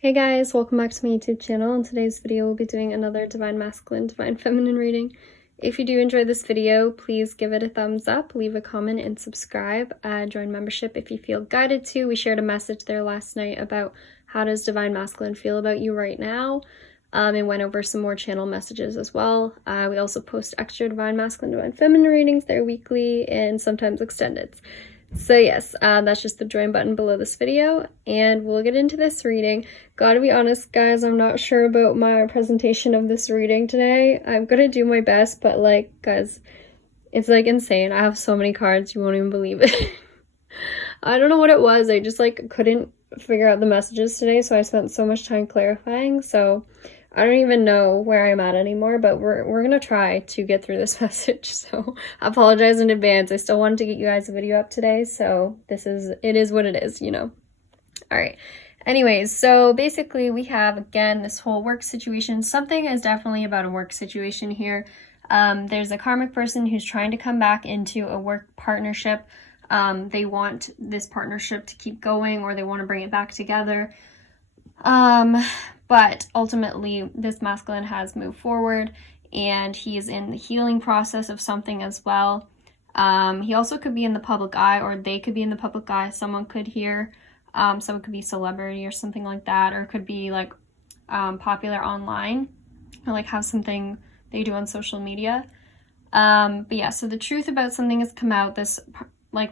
Hey guys, welcome back to my YouTube channel. In today's video, we'll be doing another Divine Masculine, Divine Feminine reading. If you do enjoy this video, please give it a thumbs up, leave a comment, and subscribe. Join membership if you feel guided to. We shared a message there last night about how does Divine Masculine feel about you right now, and went over some more channel messages as well. We also post extra Divine Masculine, Divine Feminine readings there weekly and sometimes extended. So yes, that's just the join button below this video, and we'll get into this reading. Gotta be honest, guys, I'm not sure about my presentation of this reading today. I'm gonna do my best, but guys, it's insane. I have so many cards, you won't even believe it. I don't know what it was, I just couldn't figure out the messages today, so I spent so much time clarifying, so I don't even know where I'm at anymore, but we're gonna try to get through this message, so I apologize in advance. I still wanted to get you guys a video up today, so it is what it is, you know. Alright, anyways, so basically we have, again, this whole work situation. Something is definitely about a work situation here. There's a karmic person who's trying to come back into a work partnership. They want this partnership to keep going, or they want to bring it back together. But ultimately, this masculine has moved forward, and he is in the healing process of something as well. He also could be in the public eye, or they could be in the public eye. Someone could hear, someone could be celebrity or something like that, or it could be popular online, or have something they do on social media. But yeah, so the truth about something has come out. This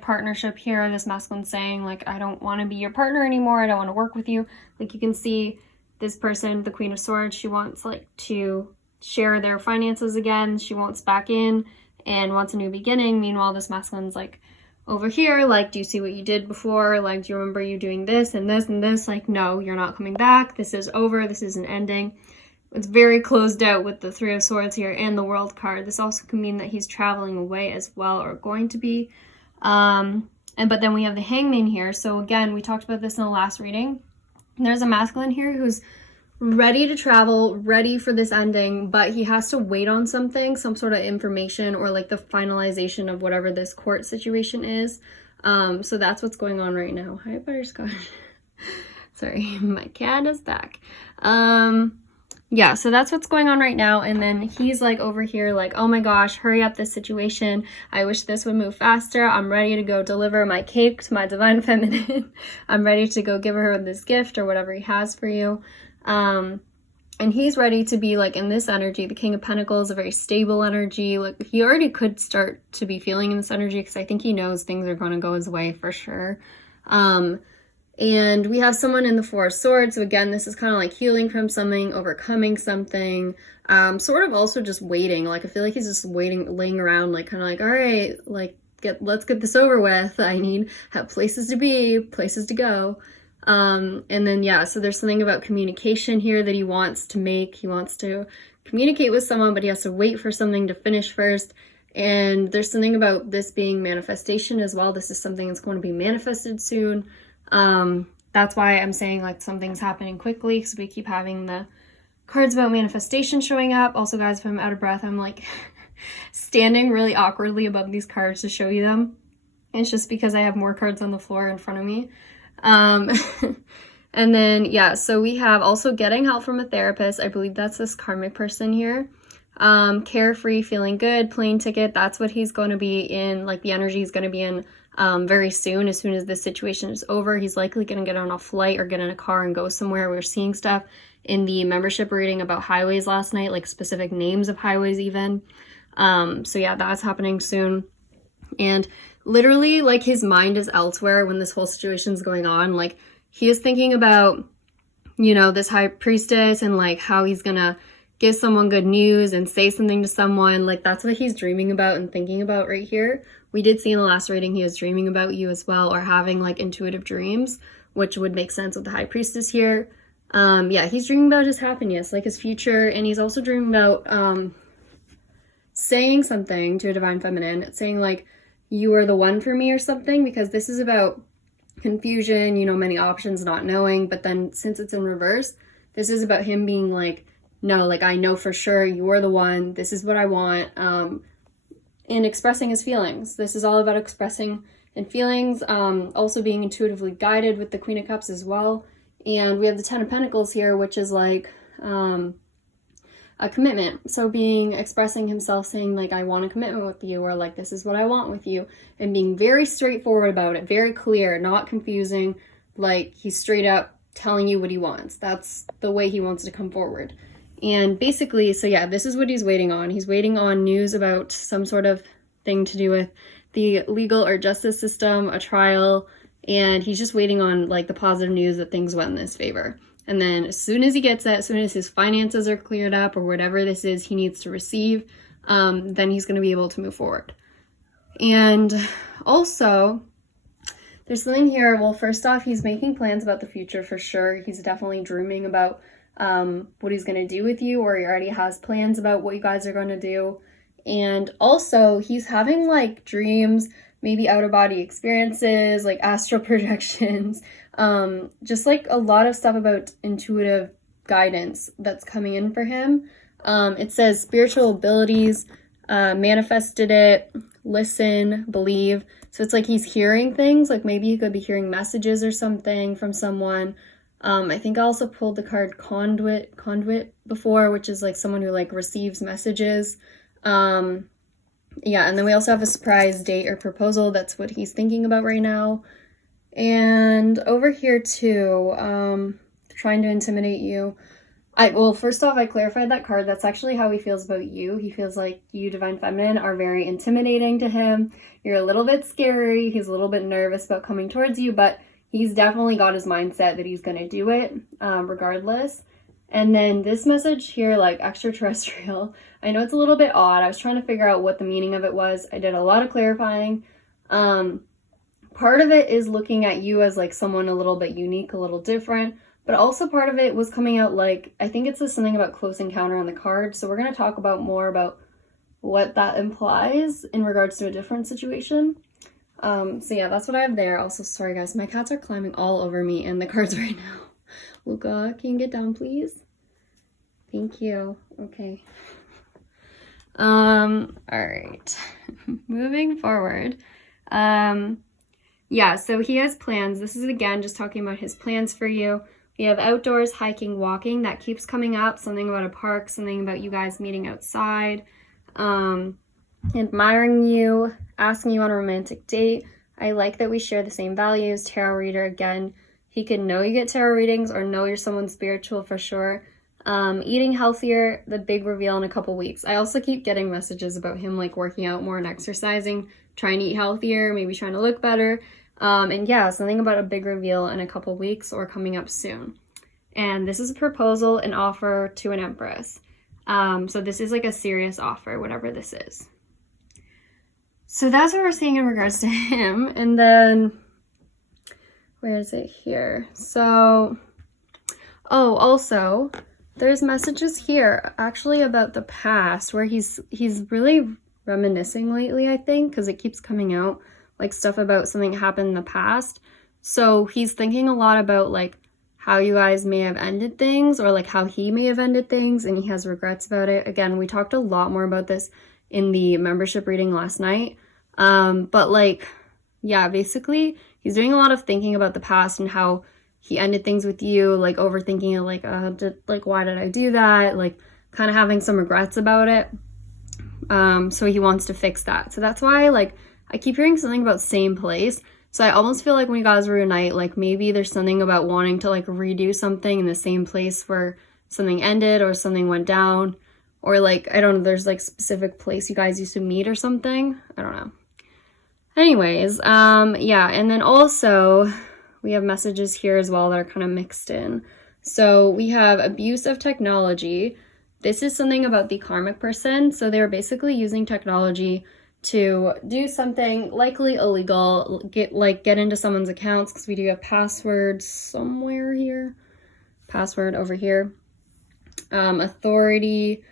partnership here, this masculine saying I don't want to be your partner anymore, I don't want to work with you. You can see this person, the Queen of Swords, she wants to share their finances again. She wants back in and wants a new beginning. Meanwhile, this masculine's over here, do you see what you did before? Do you remember you doing this and this and this? No, you're not coming back. This is over. This is an ending. It's very closed out with the Three of Swords here and the World card. This also can mean that he's traveling away as well, or going to be. But then we have the Hangman here. So again, we talked about this in the last reading. There's a masculine here who's ready to travel, ready for this ending, but he has to wait on something, some sort of information, or the finalization of whatever this court situation is. So that's what's going on right now. Hi, Butterscotch. Sorry, my cat is back. Yeah, so that's what's going on right now, and then he's over here oh my gosh, hurry up this situation. I wish this would move faster. I'm ready to go deliver my cake to my divine feminine. I'm ready to go give her this gift or whatever he has for you. And he's ready to be in this energy. The King of Pentacles, a very stable energy. He already could start to be feeling in this energy, because I think he knows things are going to go his way for sure. And we have someone in the Four of Swords. So again, this is kind of healing from something, overcoming something, sort of also just waiting. I feel he's just waiting, laying around, all right, let's get this over with. I have places to be, places to go. And then, yeah, so there's something about communication here that he wants to make. He wants to communicate with someone, but he has to wait for something to finish first. And there's something about this being manifestation as well. This is something that's going to be manifested soon. That's why I'm saying something's happening quickly, because we keep having the cards about manifestation showing up. Also, guys, if I'm out of breath, I'm standing really awkwardly above these cards to show you them. It's just because I have more cards on the floor in front of me. And then, yeah, so we have also getting help from a therapist. I believe that's this karmic person here. Carefree, feeling good, plane ticket. That's what he's going to be in, the energy he's going to be in very soon. As soon as this situation is over, he's likely going to get on a flight or get in a car and go somewhere. We're seeing stuff in the membership reading about highways last night, specific names of highways even. So yeah, that's happening soon. And literally, his mind is elsewhere when this whole situation's going on. He is thinking about, this high priestess and how he's gonna give someone good news and say something to someone. That's what he's dreaming about and thinking about right here. We did see in the last reading he was dreaming about you as well, or having intuitive dreams, which would make sense with the high priestess here. Yeah, he's dreaming about his happiness, his future, and he's also dreaming about saying something to a divine feminine, saying you are the one for me or something, because this is about confusion, many options, not knowing. But then since it's in reverse, this is about him being no, I know for sure you're the one, this is what I want, and expressing his feelings. This is all about expressing and feelings, also being intuitively guided with the Queen of Cups as well. And we have the Ten of Pentacles here, which is like a commitment. So expressing himself, saying like, I want a commitment with you, or like, this is what I want with you, and being very straightforward about it, very clear, not confusing. Like, he's straight up telling you what he wants. That's the way he wants to come forward. And basically, so yeah, this is what he's waiting on. He's waiting on news about some sort of thing to do with the legal or justice system, a trial, and he's just waiting on like the positive news that things went in his favor. And then as soon as he gets that, as soon as his finances are cleared up or whatever this is he needs to receive, then he's going to be able to move forward. And also, there's something here. Well, first off, he's making plans about the future for sure. He's definitely dreaming about what he's going to do with you, or he already has plans about what you guys are going to do. And also, he's having like dreams, maybe out-of-body experiences, like astral projections, just like a lot of stuff about intuitive guidance that's coming in for him. It says spiritual abilities, manifested it, listen, believe. So it's like he's hearing things, like maybe he could be hearing messages or something from someone. I think I also pulled the card conduit before, which is like someone who like receives messages. Yeah, and then we also have a surprise date or proposal. That's what he's thinking about right now. And over here too, trying to intimidate you. Well, first off, I clarified that card. That's actually how he feels about you. He feels like you, Divine Feminine, are very intimidating to him. You're a little bit scary. He's a little bit nervous about coming towards you, but he's definitely got his mindset that he's going to do it, regardless. And then this message here, like extraterrestrial, I know it's a little bit odd. I was trying to figure out what the meaning of it was. I did a lot of clarifying. Part of it is looking at you as like someone a little bit unique, a little different, but also part of it was coming out like, I think it says something about close encounter on the card. So we're going to talk about more about what that implies in regards to a different situation. So yeah, that's what I have there. Also, sorry guys, my cats are climbing all over me and the cards right now. Luca, can you get down, please? Thank you. Okay. All right. Moving forward. Yeah, so he has plans. This is again just talking about his plans for you. We have outdoors, hiking, walking. That keeps coming up. Something about a park, something about you guys meeting outside. Admiring you, asking you on a romantic date. I like that we share the same values. Tarot reader, again, he could know you get tarot readings or know you're someone spiritual for sure. Eating healthier, the big reveal in a couple weeks. I also keep getting messages about him like working out more and exercising, trying to eat healthier, maybe trying to look better. And yeah, something about a big reveal in a couple weeks or coming up soon. And this is a proposal, an offer to an empress. So this is like a serious offer, whatever this is. So that's what we're seeing in regards to him. And then, where is it here? So, oh, also, there's messages here actually about the past where he's really reminiscing lately, I think, because it keeps coming out, like stuff about something happened in the past. So he's thinking a lot about like how you guys may have ended things or like how he may have ended things and he has regrets about it. Again, we talked a lot more about this in the membership reading last night. But like, yeah, basically he's doing a lot of thinking about the past and how he ended things with you, like overthinking it, like, why did I do that? Like kind of having some regrets about it. So he wants to fix that. So that's why like I keep hearing something about same place. So I almost feel like when you guys reunite, like maybe there's something about wanting to like redo something in the same place where something ended or something went down, or like, I don't know, there's like specific place you guys used to meet or something. I don't know. Anyways, yeah, and then also we have messages here as well that are kind of mixed in. So we have abuse of technology. This is something about the karmic person. So they're basically using technology to do something likely illegal, get into someone's accounts, because we do have passwords somewhere here. Password over here. Authority.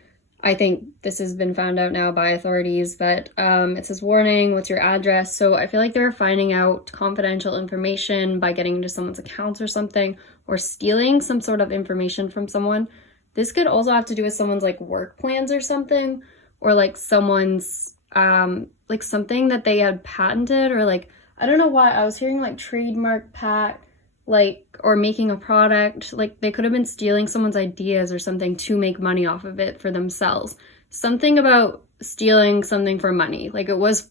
I think this has been found out now by authorities, but it says warning, what's your address? So I feel like they're finding out confidential information by getting into someone's accounts or something, or stealing some sort of information from someone. This could also have to do with someone's like work plans or something, or like someone's like something that they had patented, or like, I don't know why I was hearing like trademark like, or making a product. Like they could have been stealing someone's ideas or something to make money off of it for themselves. Something about stealing something for money. Like it was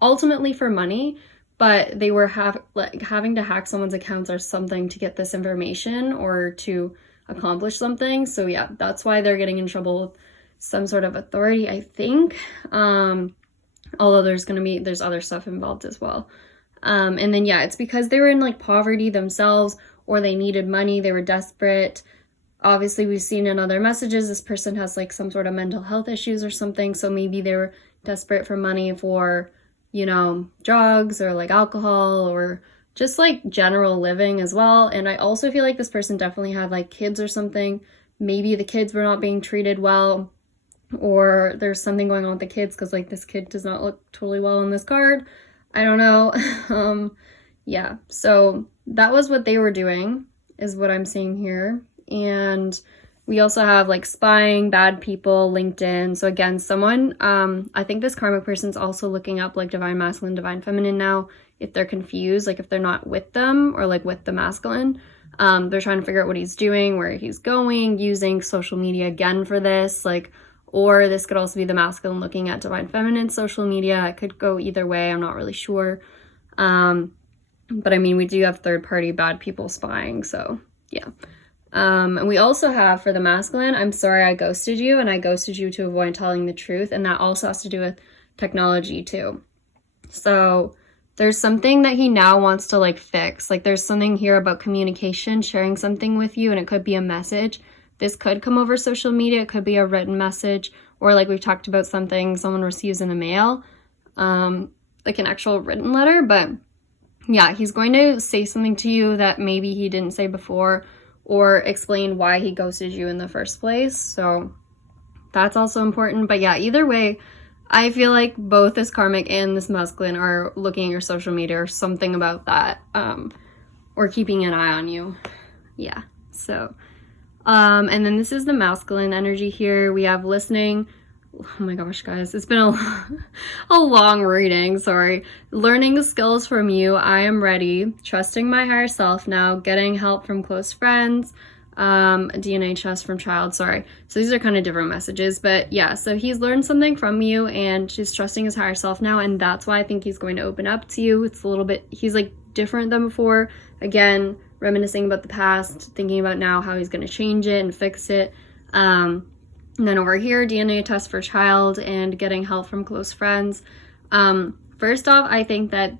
ultimately for money, but they were having to hack someone's accounts or something to get this information or to accomplish something. So yeah, that's why they're getting in trouble with some sort of authority, I think. Although there's other stuff involved as well. And then yeah, it's because they were in like poverty themselves, or they needed money, they were desperate. Obviously, we've seen in other messages, this person has like some sort of mental health issues or something. So maybe they were desperate for money for, you know, drugs or like alcohol or just like general living as well. And I also feel like this person definitely had like kids or something. Maybe the kids were not being treated well, or there's something going on with the kids because like this kid does not look totally well on this card. I don't know. Yeah, so that was what they were doing is what I'm seeing here. And we also have like spying, bad people, LinkedIn. So again, someone, I think this karmic person's also looking up like divine masculine, divine feminine now. If they're confused, like if they're not with them or like with the masculine, they're trying to figure out what he's doing, where he's going, using social media again for this, like, or this could also be the masculine looking at divine feminine social media. It could go either way. I'm not really sure. But I mean, we do have third party bad people spying. So yeah. And we also have for the masculine, I'm sorry I ghosted you, and I ghosted you to avoid telling the truth. And that also has to do with technology too. So there's something that he now wants to like fix. Like there's something here about communication, sharing something with you, and it could be a message. This could come over social media. It could be a written message, or like we've talked about something someone receives in the mail, like an actual written letter. But yeah, he's going to say something to you that maybe he didn't say before, or explain why he ghosted you in the first place. So that's also important. But yeah, either way, I feel like both this karmic and this masculine are looking at your social media or something about that, or keeping an eye on you. Yeah, so and then this is the masculine energy here. We have listening. Oh my gosh, guys, it's been a long reading, sorry. Learning skills from you, I am ready. Trusting my higher self now. Getting help from close friends. DNA test from child, sorry. So these are kind of different messages, but yeah, so he's learned something from you and he's trusting his higher self now, and that's why I think he's going to open up to you. It's a little bit, he's like different than before. Again, reminiscing about the past, thinking about now how he's going to change it and fix it. And then over here, DNA test for child and getting help from close friends. First off, I think that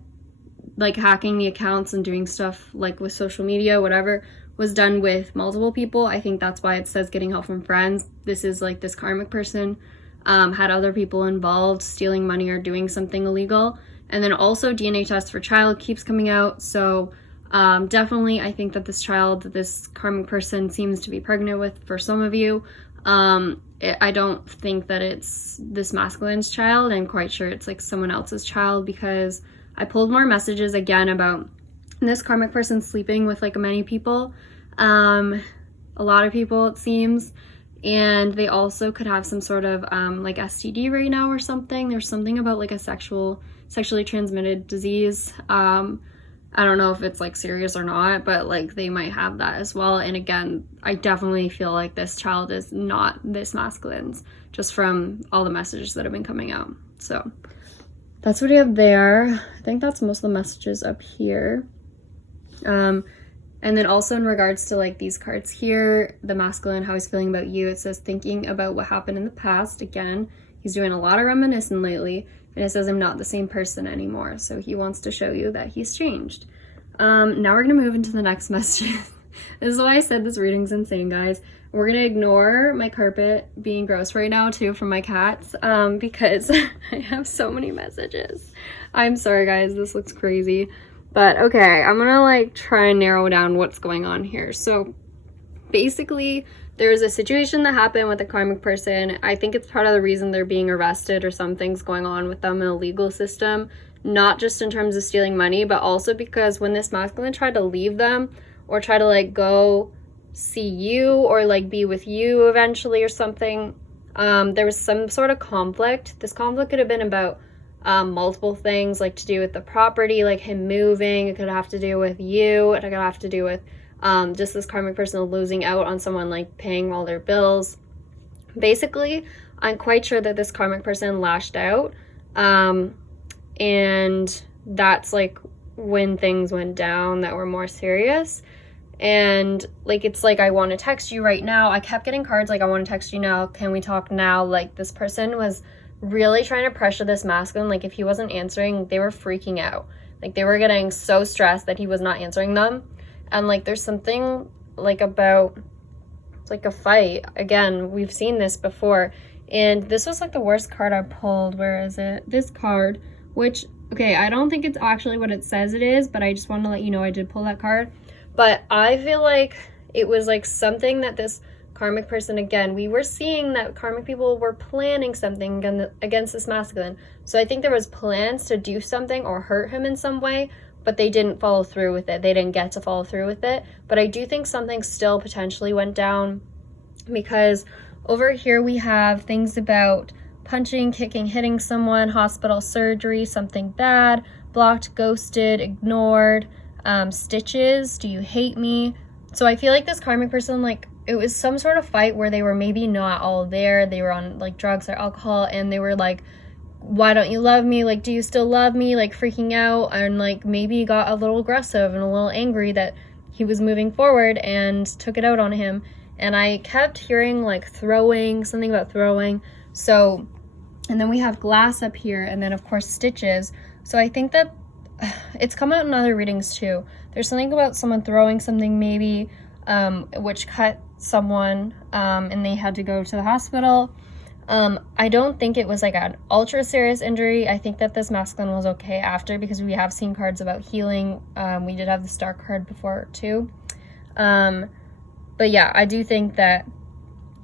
like hacking the accounts and doing stuff like with social media, whatever, was done with multiple people. I think that's why it says getting help from friends. This is like this karmic person had other people involved stealing money or doing something illegal. And then also DNA test for child keeps coming out. So definitely I think that this child that this karmic person seems to be pregnant with for some of you. I don't think that it's this masculine's child. I'm quite sure it's like someone else's child, because I pulled more messages again about this karmic person sleeping with like many people, a lot of people it seems, and they also could have some sort of like STD right now or something. There's something about like a sexually transmitted disease. I don't know if it's like serious or not, but like they might have that as well. And again, I definitely feel like this child is not this masculine's, just from all the messages that have been coming out. So that's what we have there. I think that's most of the messages up here. And then also in regards to like these cards here, the masculine, how he's feeling about you, it says thinking about what happened in the past. Again, he's doing a lot of reminiscing lately. And it says, I'm not the same person anymore. So he wants to show you that he's changed. Now we're going to move into the next message. This is why I said this reading's insane, guys. We're going to ignore my carpet being gross right now, too, from my cats, because I have so many messages. I'm sorry, guys. This looks crazy. But, okay, I'm going to, like, try and narrow down what's going on here. So, basically, there's a situation that happened with a karmic person. I think it's part of the reason they're being arrested, or something's going on with them in the legal system. Not just in terms of stealing money, but also because when this masculine tried to leave them or try to like go see you or like be with you eventually or something, there was some sort of conflict. This conflict could have been about multiple things, like to do with the property, like him moving. It could have to do with you. It could have to do with just this karmic person losing out on someone like paying all their bills. Basically, I'm quite sure that this karmic person lashed out, and that's like when things went down that were more serious. And like, it's like, I want to text you right now. I kept getting cards like, I want to text you now, can we talk now? Like, this person was really trying to pressure this masculine. Like, if he wasn't answering, they were freaking out. Like, they were getting so stressed that he was not answering them. And like, there's something like about like a fight. Again, we've seen this before, and this was like the worst card I pulled. Where is it? This card, which, okay, I don't think it's actually what it says it is, but I just want to let you know I did pull that card. But I feel like it was like something that this karmic person, again, we were seeing that karmic people were planning something against this masculine. So I think there was plans to do something or hurt him in some way, but they didn't follow through with it. They didn't get to follow through with it. But I do think something still potentially went down, because over here we have things about punching, kicking, hitting someone, hospital, surgery, something bad, blocked, ghosted, ignored, stitches, do you hate me? So I feel like this karmic person, like, it was some sort of fight where they were maybe not all there. They were on like drugs or alcohol, and they were like, why don't you love me? Like, do you still love me? Like, freaking out, and like maybe got a little aggressive and a little angry that he was moving forward and took it out on him. And I kept hearing like throwing, something about throwing. So, and then we have glass up here, and then of course stitches. So I think that it's come out in other readings too. There's something about someone throwing something maybe, which cut someone, and they had to go to the hospital. I don't think it was like an ultra serious injury. I think that this masculine was okay after, because we have seen cards about healing. We did have the star card before too. But yeah, I do think that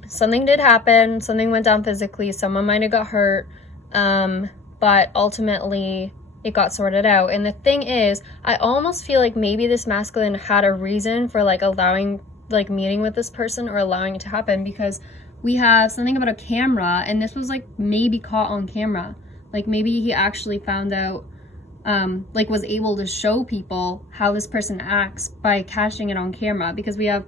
something did happen. Something went down physically. Someone might have got hurt. But ultimately it got sorted out. And the thing is, I almost feel like maybe this masculine had a reason for like allowing, like meeting with this person or allowing it to happen, because we have something about a camera, and this was like maybe caught on camera. Like, maybe he actually found out, like was able to show people how this person acts by catching it on camera, because we have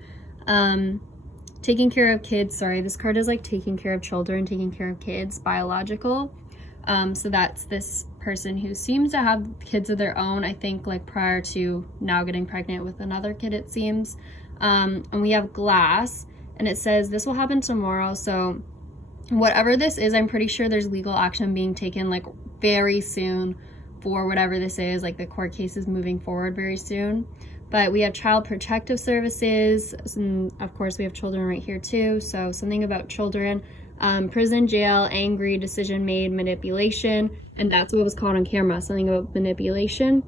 taking care of kids. Sorry, this card is like taking care of children, taking care of kids, biological. So that's this person who seems to have kids of their own, I think, like prior to now getting pregnant with another kid, it seems. And we have glass, and it says this will happen tomorrow. So whatever this is, I'm pretty sure there's legal action being taken like very soon for whatever this is. Like, the court case is moving forward very soon. But we have child protective services, and of course we have children right here too. So something about children, prison, jail, angry, decision made, manipulation, and that's what was caught on camera. Something about manipulation,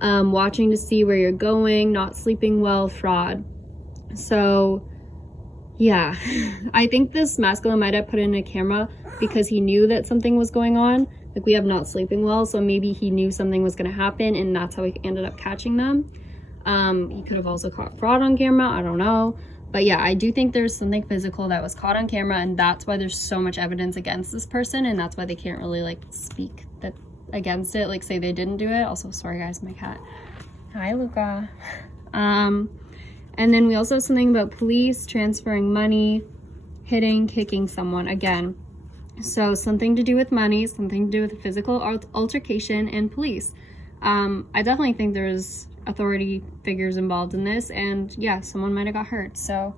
watching to see where you're going, not sleeping well, fraud. So yeah, I think this masculine might have put in a camera because he knew that something was going on. Like, we have not sleeping well, so maybe he knew something was going to happen, and that's how he ended up catching them. He could have also caught fraud on camera, I don't know. But yeah, I do think there's something physical that was caught on camera, and that's why there's so much evidence against this person, and that's why they can't really like speak that against it, like say they didn't do it. Also, sorry guys, my cat. Hi, Luca. And then we also have something about police, transferring money, hitting, kicking someone again. So something to do with money, something to do with a physical altercation, and police. I definitely think there's authority figures involved in this, and yeah, someone might have got hurt. So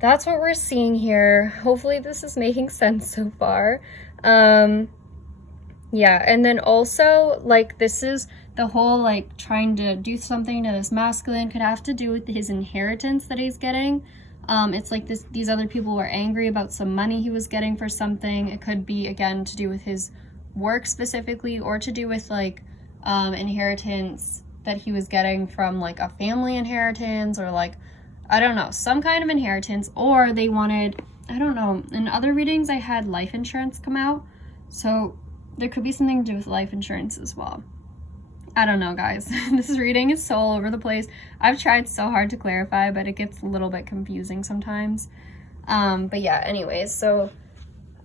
that's what we're seeing here. Hopefully this is making sense so far. Yeah, and then also, like, this is the whole, like, trying to do something to this masculine could have to do with his inheritance that he's getting. It's like these other people were angry about some money he was getting for something. It could be, again, to do with his work specifically, or to do with, like, inheritance that he was getting from, like, a family inheritance, or, like, I don't know, some kind of inheritance. Or they wanted, I don't know, in other readings I had life insurance come out, so there could be something to do with life insurance as well. I don't know, guys. This reading is so all over the place. I've tried so hard to clarify, but it gets a little bit confusing sometimes. But yeah, anyways, so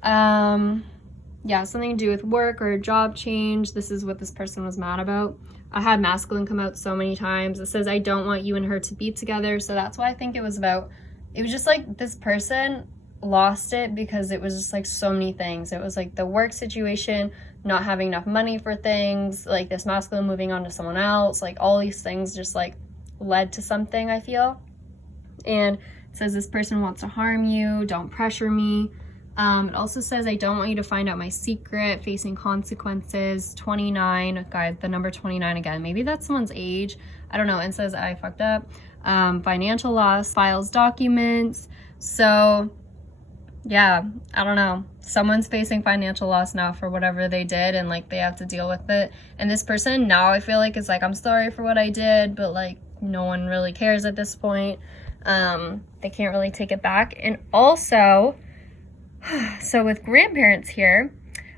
yeah, something to do with work or a job change. This is what this person was mad about. I had masculine come out so many times. It says, I don't want you and her to be together. So that's why I think it was about, it was just like this person lost it because it was just like so many things. It was like the work situation, not having enough money for things, like this masculine moving on to someone else, like all these things just like led to something, I feel. And it says this person wants to harm you, don't pressure me. It also says, I don't want you to find out my secret, facing consequences. 29, guys, the number 29 again. Maybe that's someone's age. I don't know. It says, I fucked up. Financial loss, files, documents. So, yeah, I don't know. Someone's facing financial loss now for whatever they did, and, like, they have to deal with it. And this person now, I feel like, is like, I'm sorry for what I did, but, like, no one really cares at this point. They can't really take it back. And also, so with grandparents here,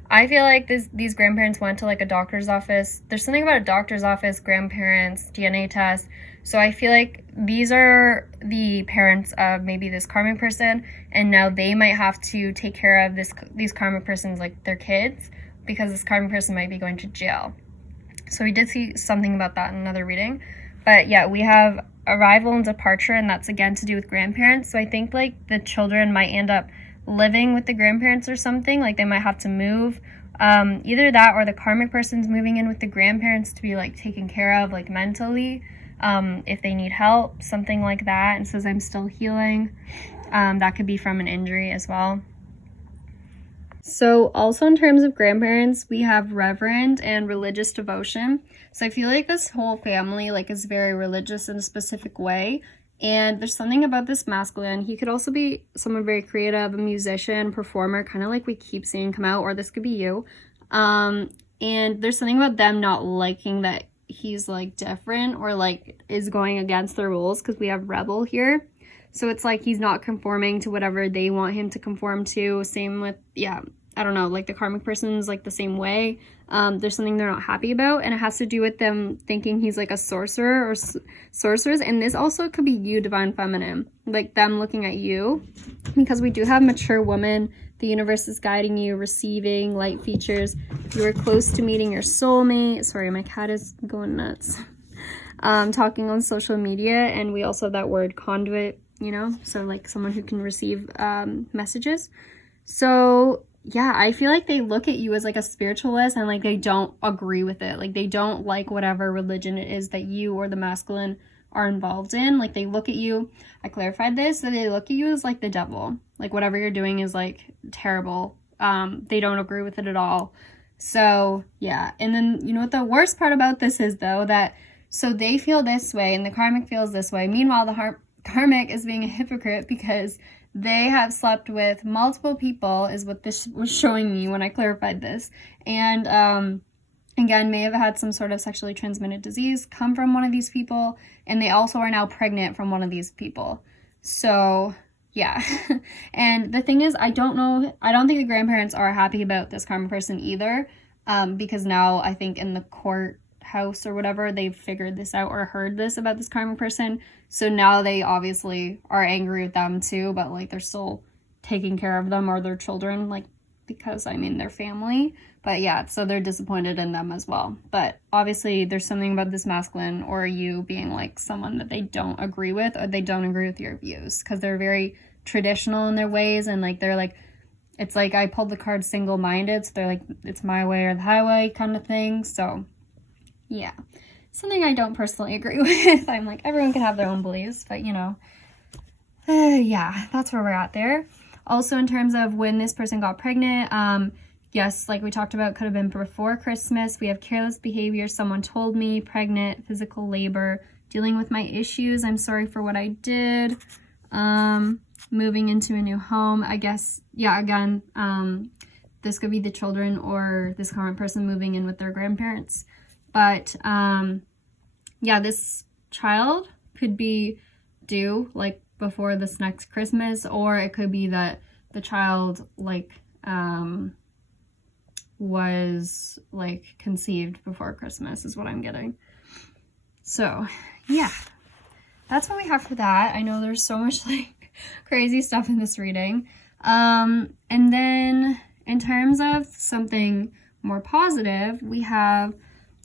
I feel like these grandparents went to like a doctor's office. There's something about a doctor's office, grandparents, DNA test. So I feel like these are the parents of maybe this karmic person, and now they might have to take care of these karmic persons, like their kids, because this karmic person might be going to jail. So we did see something about that in another reading. But yeah, we have arrival and departure, and that's again to do with grandparents. So I think like the children might end up living with the grandparents or something, like they might have to move, either that or the karmic person's moving in with the grandparents to be like taken care of like mentally, if they need help, something like that. And says I'm still healing. That could be from an injury as well. So also in terms of grandparents, we have reverend and religious devotion. So I feel like this whole family like is very religious in a specific way. And there's something about this masculine. He could also be someone very creative, a musician, performer, kind of like we keep seeing come out, or this could be you. And there's something about them not liking that he's like different or like is going against the rules, because we have rebel here. So it's like he's not conforming to whatever they want him to conform to. Same with, yeah, I don't know, like the karmic person's like the same way. There's something they're not happy about, and it has to do with them thinking he's like a sorcerer or sorcerers. And this also could be you, divine feminine, like them looking at you, because we do have mature woman. The universe is guiding you, receiving light features. You are close to meeting your soulmate. Sorry, my cat is going nuts. Talking on social media, and we also have that word conduit, you know, so like someone who can receive messages. So yeah, I feel like they look at you as like a spiritualist, and like they don't agree with it. Like they don't like whatever religion it is that you or the masculine are involved in. Like they look at you, I clarified this, that they look at you as like the devil. Like whatever you're doing is like terrible. They don't agree with it at all. So yeah, and then you know what the worst part about this is though, that so they feel this way and the karmic feels this way. Meanwhile, the karmic is being a hypocrite because they have slept with multiple people, is what this was showing me when I clarified this. And again, may have had some sort of sexually transmitted disease come from one of these people, and they also are now pregnant from one of these people. So yeah. And the thing is, I don't think the grandparents are happy about this karmic person either, because now I think in the courthouse or whatever, they've figured this out or heard this about this karmic person. So now they obviously are angry with them too, but like they're still taking care of them or their children, like, because I mean, they're family. But yeah, so they're disappointed in them as well. But obviously there's something about this masculine or you being like someone that they don't agree with, or they don't agree with your views, because they're very traditional in their ways, and like they're like, it's like I pulled the card single-minded, so they're like, it's my way or the highway kind of thing. So yeah, something I don't personally agree with. I'm like, everyone can have their own beliefs, but you know, yeah, that's where we're at there. Also, in terms of when this person got pregnant, yes, like we talked about, could have been before Christmas. We have careless behavior, someone told me, pregnant, physical labor, dealing with my issues, I'm sorry for what I did, moving into a new home. I guess, yeah, again, this could be the children or this current person moving in with their grandparents. But yeah, this child could be due like before this next Christmas, or it could be that the child like was like conceived before Christmas is what I'm getting. So yeah, that's what we have for that. I know there's so much like crazy stuff in this reading. And then in terms of something more positive, we have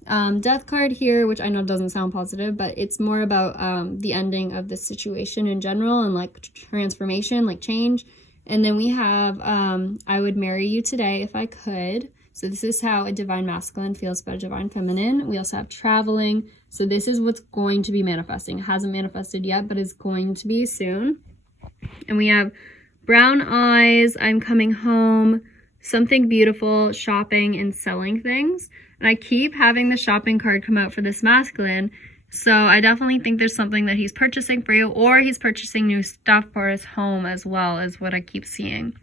Death card here, which I know doesn't sound positive, but it's more about the ending of the situation in general and like transformation, like change. And then we have I would marry you today if I could. So this is how a divine masculine feels about a divine feminine. We also have traveling. So this is what's going to be manifesting. It hasn't manifested yet, but is going to be soon. And we have brown eyes, I'm coming home, something beautiful, shopping and selling things. And I keep having the shopping card come out for this masculine. So I definitely think there's something that he's purchasing for you, or he's purchasing new stuff for his home as well, is what I keep seeing.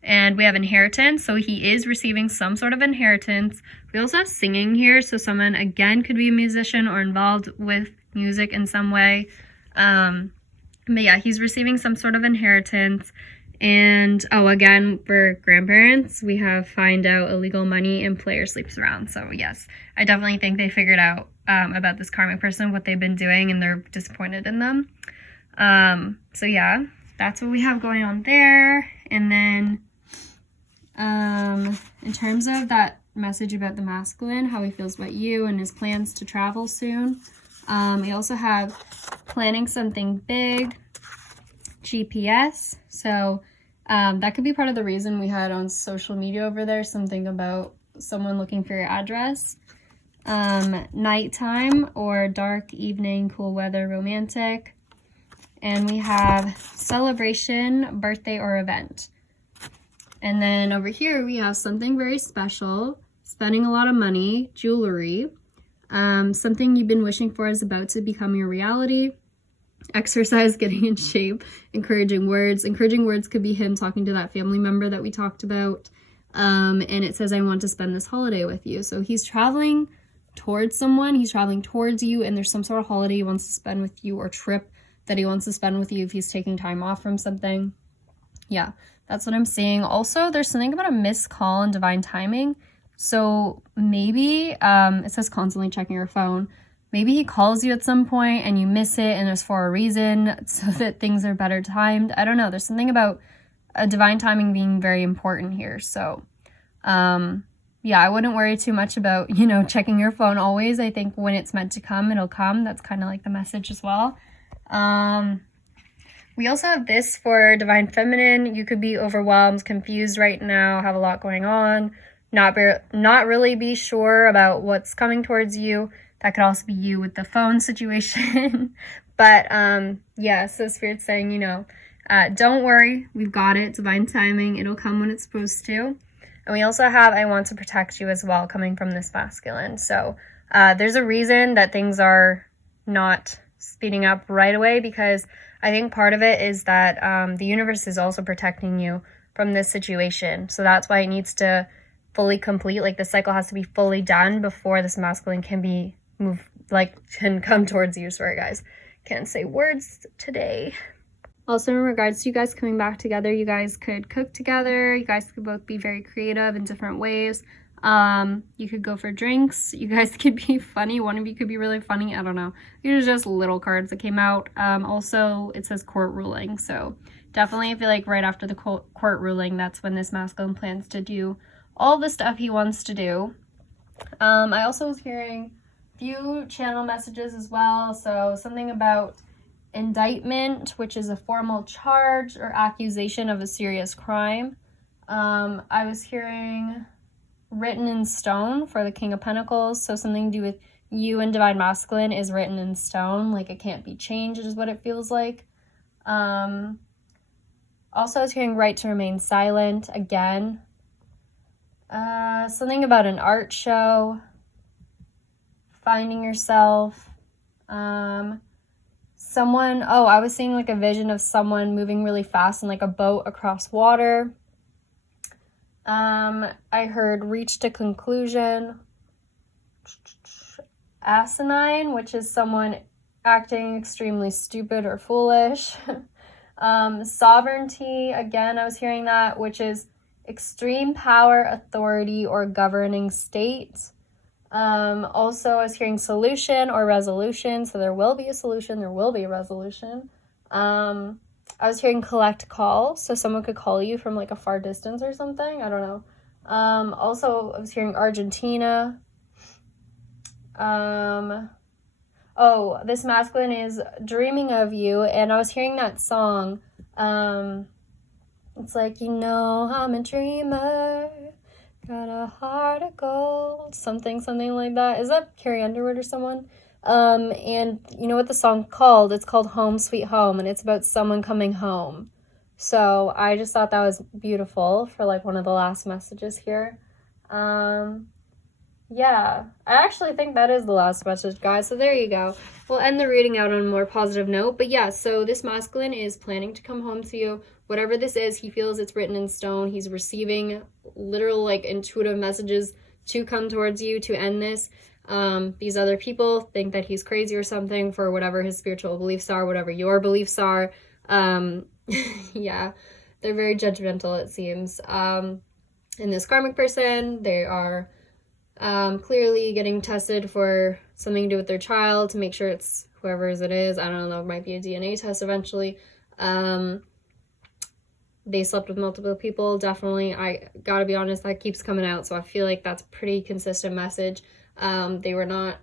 And we have inheritance, so he is receiving some sort of inheritance. We also have singing here, so someone, again, could be a musician or involved with music in some way. But yeah, he's receiving some sort of inheritance. And, oh, again, for grandparents, we have find out illegal money and player sleeps around. So, yes, I definitely think they figured out about this karmic person, what they've been doing, and they're disappointed in them. So, yeah, that's what we have going on there. And then in terms of that message about the masculine, how he feels about you and his plans to travel soon, we also have planning something big, GPS. So that could be part of the reason we had on social media over there, something about someone looking for your address. Nighttime or dark evening, cool weather, romantic. And we have celebration, birthday, or event. And then over here we have something very special, spending a lot of money, jewelry. Something you've been wishing for is about to become your reality. Exercise, getting in shape, encouraging words. Encouraging words could be him talking to that family member that we talked about. And it says, I want to spend this holiday with you. So he's traveling towards someone, he's traveling towards you, and there's some sort of holiday he wants to spend with you, or trip that he wants to spend with you if he's taking time off from something. Yeah, that's what I'm seeing. Also, there's something about a missed call and divine timing. So maybe, it says constantly checking your phone. Maybe he calls you at some point and you miss it and it's for a reason so that things are better timed. I don't know. There's something about a divine timing being very important here. So, yeah, I wouldn't worry too much about, checking your phone always. I think when it's meant to come, it'll come. That's kind of like the message as well. We also have this for divine feminine. You could be overwhelmed, confused right now, have a lot going on, not really be sure about what's coming towards you. That could also be you with the phone situation. But yeah, so Spirit's saying, don't worry, we've got it. Divine timing, it'll come when it's supposed to. And we also have I want to protect you as well, coming from this masculine. So there's a reason that things are not speeding up right away, because I think part of it is that the universe is also protecting you from this situation. So that's why it needs to fully complete, like the cycle has to be fully done before this masculine can can come towards you. Sorry guys, can't say words today. Also, in regards to you guys coming back together, you guys could cook together. You guys could both be very creative in different ways. You could go for drinks. You guys could be funny. One of you could be really funny. I don't know. These are just little cards that came out. Also, it says court ruling. So definitely, I feel like right after the court ruling, that's when this masculine plans to do all the stuff he wants to do. I also was hearing a few channel messages as well. So something about indictment, which is a formal charge or accusation of a serious crime. I was hearing written in stone for the King of Pentacles. So something to do with you and divine masculine is written in stone. Like it can't be changed is what it feels like. Also, I was hearing right to remain silent again. Something about an art show. Finding yourself. I was seeing like a vision of someone moving really fast in like a boat across water. I heard reached a conclusion. Asinine, which is someone acting extremely stupid or foolish. Sovereignty, again, I was hearing that, which is extreme power, authority, or governing state. Also, I was hearing solution or resolution. So there will be a solution, there will be a resolution. I was hearing collect call. So someone could call you from like a far distance or something. I don't know. Also, I was hearing Argentina. Oh, this masculine is dreaming of you, and I was hearing that song. It's like, you know, I'm a dreamer, got a heart of gold, something like that. Is that Carrie Underwood or someone? And you know what the song called? It's called Home Sweet Home, and it's about someone coming home. So I just thought that was beautiful for like one of the last messages here. Yeah, I actually think that is the last message, guys. So there you go. We'll end the reading out on a more positive note. But yeah, so this masculine is planning to come home to you. Whatever this is, he feels it's written in stone. He's receiving literal, like, intuitive messages to come towards you to end this. These other people think that he's crazy or something for whatever his spiritual beliefs are, whatever your beliefs are. Yeah, they're very judgmental, it seems. And this karmic person, they are clearly getting tested for something to do with their child to make sure it's whoever's it is. I don't know, it might be a DNA test eventually. They slept with multiple people, definitely. I gotta be honest, that keeps coming out, so I feel like that's a pretty consistent message. They were not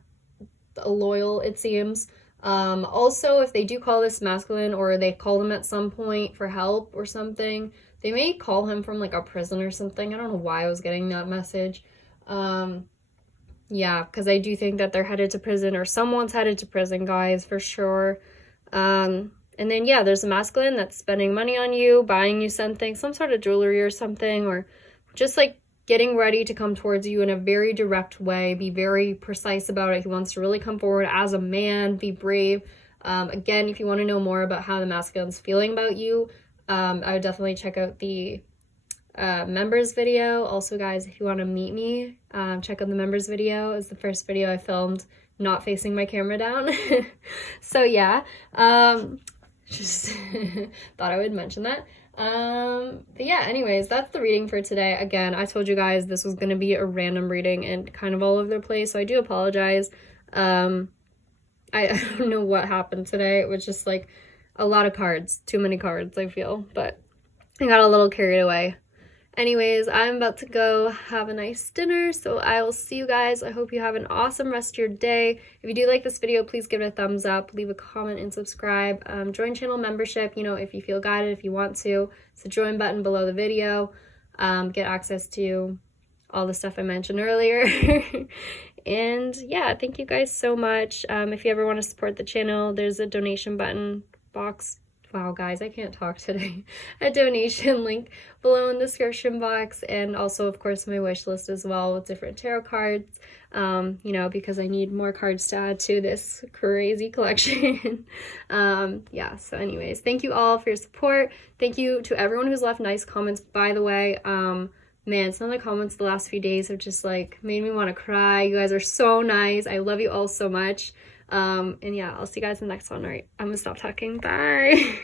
loyal, it seems. Also, if they do call this masculine, or they call him at some point for help or something, they may call him from like a prison or something. I don't know why I was getting that message. Yeah, because I do think that they're headed to prison, or someone's headed to prison, guys, for sure. And then, yeah, there's a masculine that's spending money on you, buying you something, some sort of jewelry or something, or just like getting ready to come towards you in a very direct way. Be very precise about it. He wants to really come forward as a man, be brave. Again, if you want to know more about how the masculine's feeling about you, I would definitely check out the members video. Also, guys, if you want to meet me, check out the members video. It's the first video I filmed not facing my camera down. So yeah, just thought I would mention that. But yeah, anyways, that's the reading for today. Again, I told you guys this was going to be a random reading and kind of all over the place, so I do apologize. I don't know what happened today. It was just like a lot of cards, too many cards, I feel, but I got a little carried away. Anyways, I'm about to go have a nice dinner, so I will see you guys. I hope you have an awesome rest of your day. If you do like this video, please give it a thumbs up, leave a comment, and subscribe. Join channel membership, you know, if you feel guided, if you want to. It's the join button below the video. Get access to all the stuff I mentioned earlier. And yeah, thank you guys so much. If you ever want to support the channel, there's a donation button box. Wow, guys, I can't talk today. A donation link below in the description box, and also, of course, my wish list as well with different tarot cards, you know, because I need more cards to add to this crazy collection. Yeah, so anyways, thank you all for your support. Thank you to everyone who's left nice comments, by the way. Man, some of the comments the last few days have just, like, made me want to cry. You guys are so nice. I love you all so much. And yeah, I'll see you guys in the next one. All right, I'm gonna stop talking. Bye.